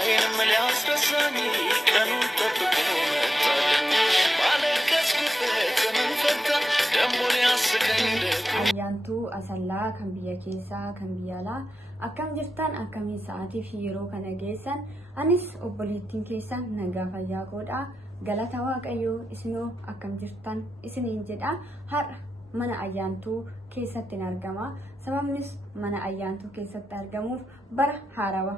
አይን መሊያስ ደሳኒ ቀኑ ተጥቆ መጣልኝ ባለቀስኩበት ዘመን ፈታ ደሞ ሊያስቀኝ ayyaantu asallaa kan biyya keessaa kan biyya alaa akkam jirtan akkamii sa'aatii fi yeroo kana geessan anis obboleettiin keessan nagaa fayyaa godha galata waaqayyoo isinoo akkam jirtan isiniin jedha har'a mana ayyaantuu keessatti argama sababnis mana ayyaantuu keessatti argamuuf bara haarawa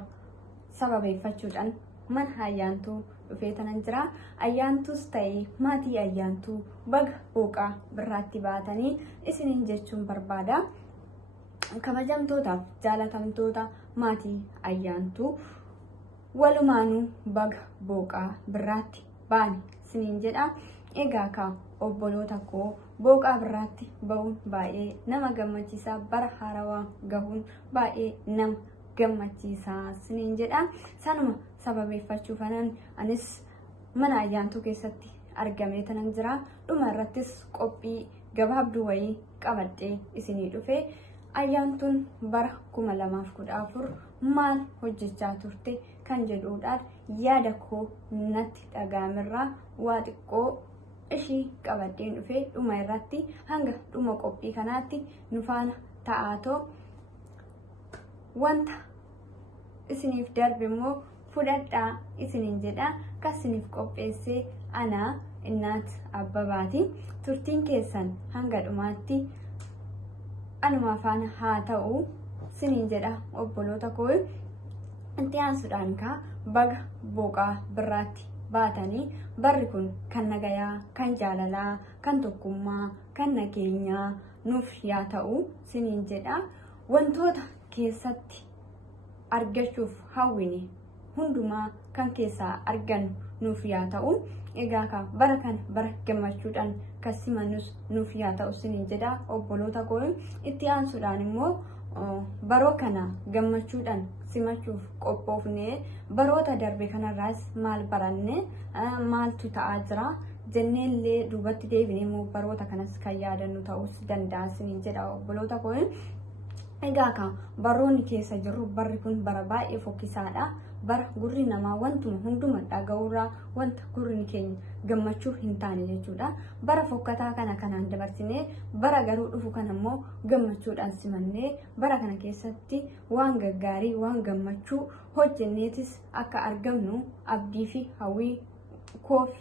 sababeeffachuudhaan mana ayyaantuu dhufeetanan jira ayyaantuus ta'ee maatii ayyaantuu baga booqaa birraatti baatanii isiniin jechuun barbaada kabajamtootaaf jaalatamtoota maatii ayyaantuu walumaanuu baga booqaa birraatti baani isiniin jedha egaa ka obboloota koo booqaa birraatti ba'uun baay'ee nama gammachiisa bara haarawaa gahuun baay'ee nama gammachiisa isiniin jedha sanuma sababeeffachuufan anis mana ayyaantuu keessatti argamee tanan jira dhuma irrattis qophii gabaabduu wayii qabadhee isinii dhufe ayyaantuun bara 2014 maal hojjechaa turte kan jedhuudhaan yaada koo natti dhagaamirraa waa xiqqoo ishii qabadheen dhufe dhuma irratti hanga dhuma qophii kanaatti nu faana ta'aatoo wanta isiniif darbe immoo fudhadhaa isiniin jedha kasiniif qopheessee ana innaat abbabaati turtiin keessan hanga dhumaatti anuma faana haa ta'u isiniin jedha obboloota koo itti aansuudhaan ka baga booqaa birraatti baatanii barri kun kan nagayaa kan jaalalaa kan tokkummaa kan nageenyaa nuuf yaa ta'u isiniin jedha wantoota keessatti argachuuf hawwine hundumaa kan keessaa argan nuuf yaa ta'u egaa ka bara kan bara gammachuudhaan kasimanus nuuf yaa ta'u isiniin jedha obboloota koo itti aansuudhaan immoo baroo kana gammachuudhaan simachuuf qophoofne baroota darbe kanarraas maal baranne maaltu ta'aa jira jenneellee duubatti deebinee immoo baroota kanas kan yaadannu ta'us danda'a isiniin jedha obboloota koo egaa ka baroonni keessa jirru barri kun bara baay'ee fokkisaadha bara gurri namaa wantuma hunduma dhaga'uurraa wanta gurri keenya gammachuu hin taane jechuudha bara fokkataa kana kanaan dabarsinee bara garuu dhufu kana immoo gammachuudhaan simannee bara kana keessatti waan gaggaarii waan gammachuu hojjenneetis akka argamnu abdii fi hawwii koof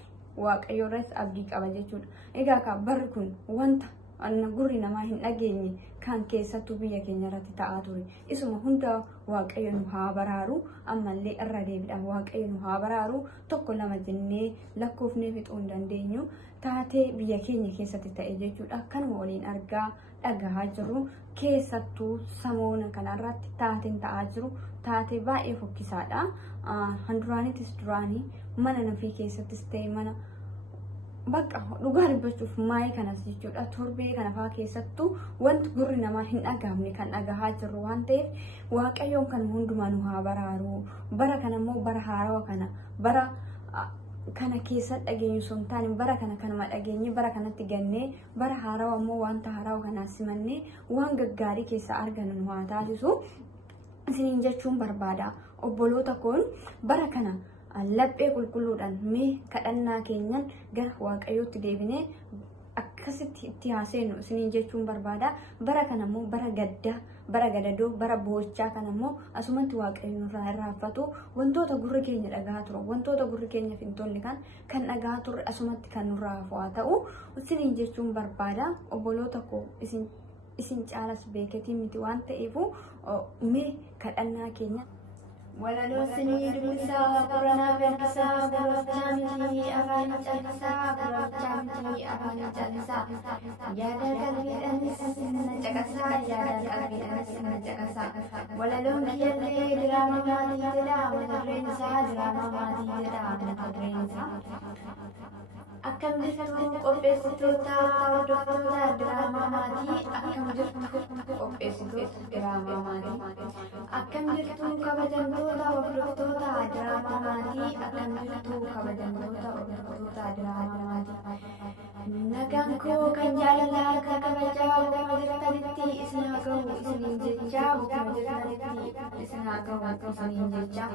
waaqayyoorras abdii qaba jechuudha egaa ka barri kun wanta anna gurri namaa hin dhageenye kan keessattuu biyya keenya irratti ta'aa ture isuma hunda waaqayyo nu haa baraaru ammallee irra deebiidhaan waaqayyo nu haa baraaru tokko lama jennee lakkoofnee fixuu hin dandeenyu taatee biyya keenya keessatti ta'e jechuudha kanuma waliin argaa dhagahaa jirru keessattuu samoona kanarratti taateen ta'aa jiru taatee baay'ee fokkisaadha handuraanitis duraanii mana nafii keessattis ta'e mana bakka dhugaa dubbachuuf maayii kanas jechuudha torbee kana faa keessattuu wanti gurri namaa hin dhagahamne kan dhagahaa jirru waan ta'eef waaqayyoon kan hundumaa nu haa baraaru bara kana immoo bara haarawa kana bara kana keessa dhageenyu sun taane bara kana kanuma dhageenye bara kanatti gannee bara haarawa immoo wanta haarawa kanaa simannee waan gaggaarii keessa argannu nu haa taasisu isiniin jechuun barbaada obboloota koo bara kana laphee qulqulluudhaan mee kadhannaa keenyan gara waaqayyootti deebinee akkasitti itti haaseenu isiniin jechuun barbaada bara kana immoo bara gaddaa bara gadadoo bara boochaa kana immoo asumatti waaqayyo nurraa irraanfatu wantoota gurri keenya dhagaa ture wantoota gurri keenya hin tolle kan dhagaa ture asumatti kan nurraa haa ta'u isiniin jechuun barbaada obboloota koo isin caalas beekatii miti waan ta'eefu mee kadhannaa keenya Walaloo sinii dubbisaa qoranaa beeksisaa barachaa miti afaan callisaa barachaa miti afaan callisaa yaada qalbiidhaanis na caqasaa yaada qalbiidhaanis na caqasaa walaloon kiyyallee diraama maatii jedha mata dureen isaa diraama maatii jedha mata dureen isaa akkam jirtu qopheessitoota hordoftoota diraamaa maatii akkam jirtu qopheessitoota diraamaa maatii akkam jirtu kabajamtoota hordoftoota diraamaa maatii akkam jirtu kabajamtoota hordoftoota diraamaa maatii nagaan koo kan jaalalaa akka kabajaa bakka jirtanitti isin haa ga'u isiniin jechaa bakka jirtanitti isin haa ga'u isiniin jechaa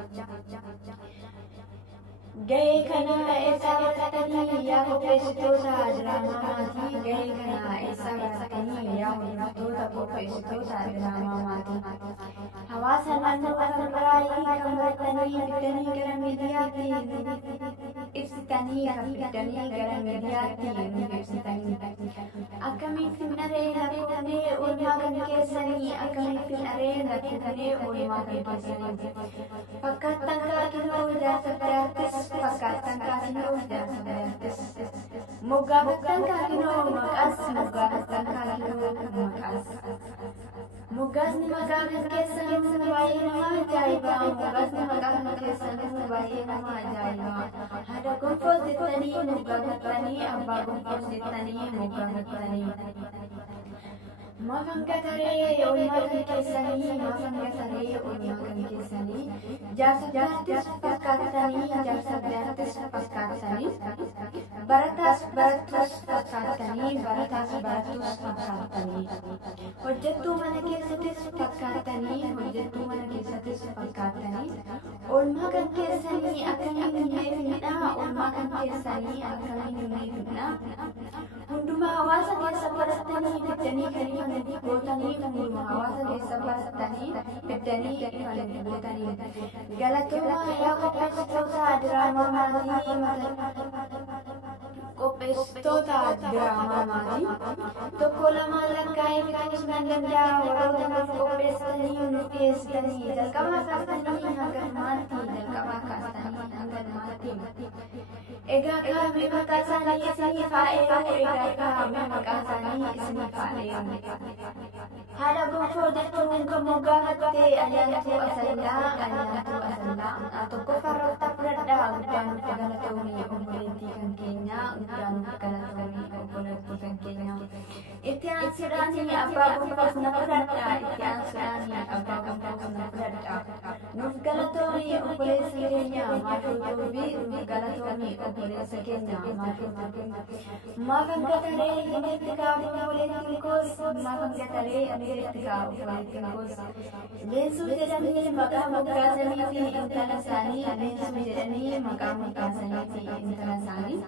Gahee kana eessaa barattanii yaa qopheessitoota diraamaa maatii? Gahee kana eessaa barattanii yaa hordoftoota qopheessitoota diraamaa maatii? Hawaasa naannoo kan biraayii kan barattanii fiddanii gara miidiyaatti ibsitanii kan fiddanii gara miidiyaatti nuuf ibsitanii. Akkamiin finnaree lakkoofnee oolmaa kan keessanii? Akkamiin finnaree lakkoofnee oolmaa kan keessanii? Fakkaattan kaakinoo jaarsa fakkaattan kaakinoo jaarsa moggaafatan kaakinoo maqaas moggaafatan kaakinoo maqaas moggaasni maqaa kan keessanuu baay'ee nama ajaa'iba. Moggaasni maqaa kan keessanuu baay'ee nama ajaa'iba. Haadha gonfoos jettanii moggaafattanii abbaa gonfoos jettanii moggaafattanii. Maafan gataree oolmaa kan keessanii? Maafan gataree oolmaa kan keessanii? Jaarsa jaartis fakkaatanii jaarsa jaartis fakkaatanii barataas barattus fakkaatanii barataas barattus fakkaatanii hojjettuu mana keessattis fakkaatanii hojjettuu mana keessattis fakkaatanii oolmaa kan keessanii akkamiin neefnidha? Oolmaa kan keessanii akkamiin neefnidha? Hundumaa hawaasa keessa barattanii fiddanii kan gootanii hundumaa hawaasa keessa barattanii fiddanii kan gootanii. Galatoomaa yaa qopheessitoota diraamaa maatii qopheessitoota diraamaa maatii. Tokko lama lakkaa'ee fixuus nan danda'a. Warroota nuuf qopheessitanii nuuf dhiyeessitanii jalqabaa kaastanii hanga dhumaatti jalqabaa kaastanii hanga dhumaatti. Egaa kaa'amee maqaa isaanii isiniif haa eegamu. Egaa kaa'amee maqaa isaanii isiniif haa eegamu. Haadha gonfoo jechuun kan moggaafatte Ayyaantuu Asallaa. Ayyaantuu Asallaa tokkoffaarratti fudhadhaa. Guddaan nutti galatoomii obboleettii kan keenya. Guddaan nutti galatoomii obboleettii kan keenya. Itti aansuudhaan abbaa gonfoos na fudhadhaa. Itti aansuudhaan abbaa gonfoos na fudhadhaa. Nuuf galatoomii obboleessi keenya maashootuufi nuuf galatoomii obboleessa keenya maashootuufi. Maafan gataree hinitti kaafu obboleettiin koos. Maafan gataree hinitti kaafu obboleettiin koos. Leensuu jedhanii maqaa moggaasanii fi intala isaanii. Leensuu jedhanii maqaa moggaasanii fi intala isaanii.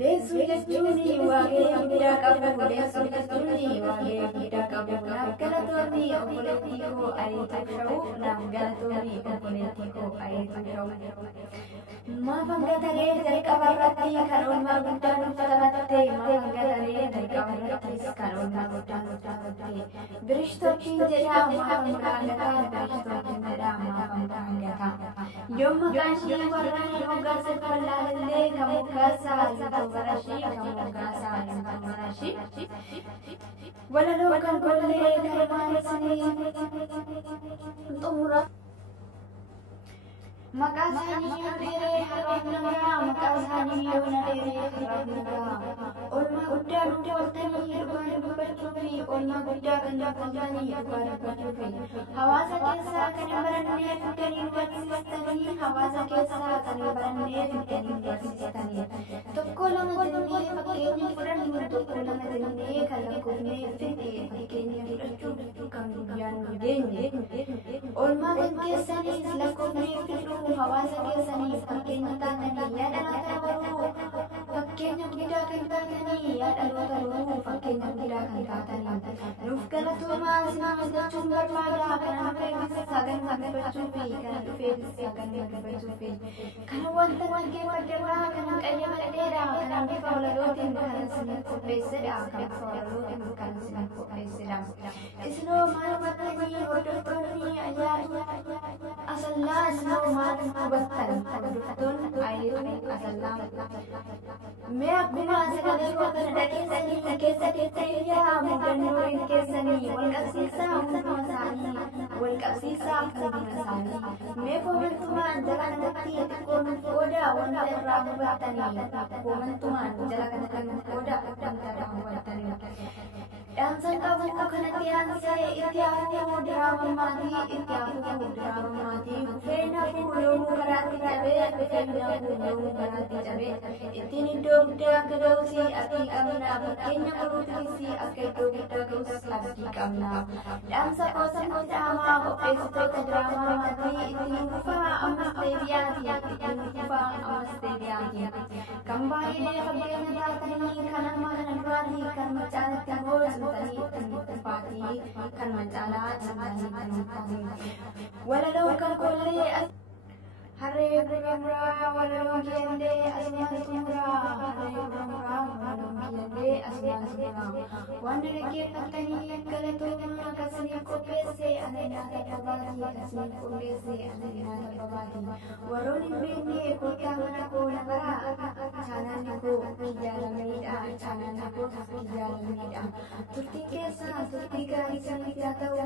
Leensuu jechuun waa'ee guddaa qabu. Leensuu jechuun waa'ee guddaa qabu. Naaf galatoomii obboleettii koo Ayeetuu Shawuu. Naaf galatoomii obboleettii koo Ayeetuu Shawuu. Maafan gataree jalqaba irratti kan oolmaa guddaa nuuf taphatte. Maafan gataree jalqaba irrattis kan oolmaa guddaa nuuf taphatte. Birishtoottiin jedhaa maafan gataa. Birishtoottiin jedhaa maafan gataa. Yoo maqaan ishee warra moggaasa bal'aallee kan moggaasaa barashii kan moggaasaa barashii walaloo kan gollee kan maanisanii xumura. Maqaa isaanii yoo dheeree har'aaf nagaa. Maqaa isaanii yoo na dheeree har'aaf nagaa. Oolmaa guddaa nuuf ooltanii dhugaa dubbachuu fi oolmaa guddaa kan nuuf ooltanii dhugaa dubbachuu fi hawaasa keessaa kan barannee fiddanii barsiistanii. Hawaasa keessaa kan barannee fiddanii barsiistanii. Tokko lama jennee fakkeenya fudhannu. Tokko lama jennee kan lakkoofnee fidee fakkeenya fudhachuu kan guyyaan nu geenye. Oolmaa kan keessaniis lakkoofnee fiduu. Hawaasa keessanii fakkeenya taatanii yaa dhaloota baruu. Fakkeenya guddaa kan taatanii yaa dhaloota baruu. Fakkeenya guddaa kan taatanii. Nuuf galatoomaa isin jechuun barbaada. Kana dhufeefis sagan dubbachuu fi kana dhufeefis sagan dubbachuu fi kana wanta dhaggeeffadheerraa kana qayyabadheedha. Kana bifa walalootiin kan isin qopheessedha. Kan bifa walalootiin kan isin qopheessedha. Isinoo maal hubattanii hordoftoonni Ayyaantuu Asallaa? Isinoo maal hubattan hordoftoonni Ayyaantuu Asallaa? Mee akkuma sagalee koo kana dhageessanii keessa keessanii mudannoo keessanii wal qabsiisaa hunduma isaanii. Wal qabsiisaa hunduma isaanii. Mee koomentumaan jala kanatti xiqqoon qooda wanta irraa hubattanii. Koomentumaan jala kanatti qooda wanta irraa hubattanii. Dhaamsan qabu kanatti aansee itti hafuu diraamaa maatii. Itti hafuu diraamaa maatii. Dhufeen hafuu loomuu karaatti cabee. Dhufeen hafuu loomuu karaatti cabee. Ittiin iddoo guddaa akka ga'uusi abdii qabna. Fakkeenya baruutifis akka iddoo guddaa ga'uus abdii qabna. Dhaamsa qoosatti dhaamaa qopheessitoota diraamaa maatii. Ittiin fufaa ammas deebi'aa addaati ittiin kufaa ammas deebi'aati. Kan baay'ee qabbeenya taatanii kan amma kana duraati kan macaalatti immoo cimtanii ittiin kufaati kan macaalaa cimtanii ittiin kufaati. Walaloo kan koollee harree gurmuraa walaloo kiyallee asumaan xumuraa harree gurmuraa walaloo kiyallee asumaan xumuraa waan dhaggeeffattanii galatoomaa kasiniif qopheesse ani nyaata babaatii kasiniif qopheesse ani nyaata babaatii warroon hin beekne kottaa mana koo nagaraa chaanaalli koo kiyyaalamiidha chaanaalli koo kiyyaalamiidha turtiin keessaa turtii gaarii saniif haa ta'u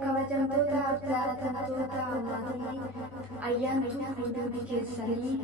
kabajamtootaaf jaalatamtoota maatii ayyaantu hundi keessanii